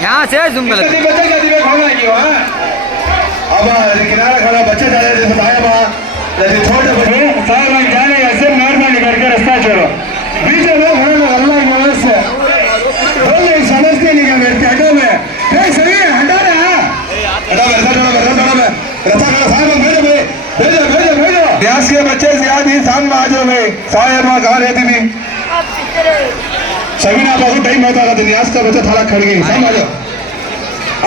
यहाँ से जूम कर अब किनारा खड़ा बच्चे जा रहे थे छोटे बच्चे साहब जाने ऐसे मेहरबानी करके रास्ता छोड़ो बीच में खड़े अल्लाह की मदद से बोले समझते नहीं क्या मेरे हटो में सही है हटा रहा रस्ता खड़ा साहब भेजो ब्यास के बच्चे ज्यादा ही सामने आ जाओ भाई साहब कहाँ रहती थी सभी ना बहुत टाइम होता था न्यास का बच्चा थाला खड़ गई सामने आ जाओ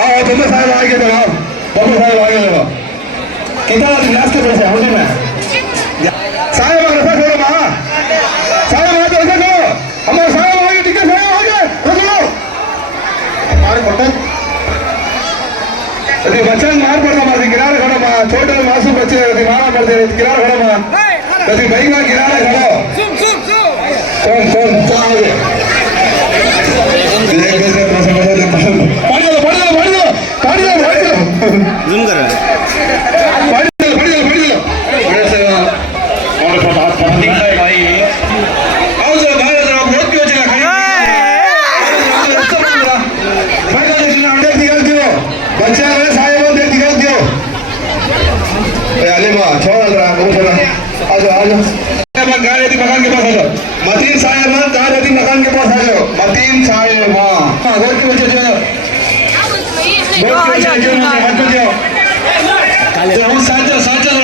आओ बब्बू साहब आगे तो आओ बब्बू साहब आगे लगो कितना न्यास के पैसे होने में साहब रसा छोड़ो माँ साहब आगे रसा छोड़ो हमारे साहब आगे टिकट साहब आगे रख लो हमारे बटन यदि बच्चा मार पड़ता मार किनारे खड़ो माँ छोटे मासूम बच्चे यदि मारा पड़ते किनारे खड़ो माँ यदि भाई का किनारे खड़ो कौन आगे जूम कर मकान के पास आ जाओ मतीन साहेब गाड़ी मकान के पास आ जाओ मतीन साहेब घर के बच्चे जो साचा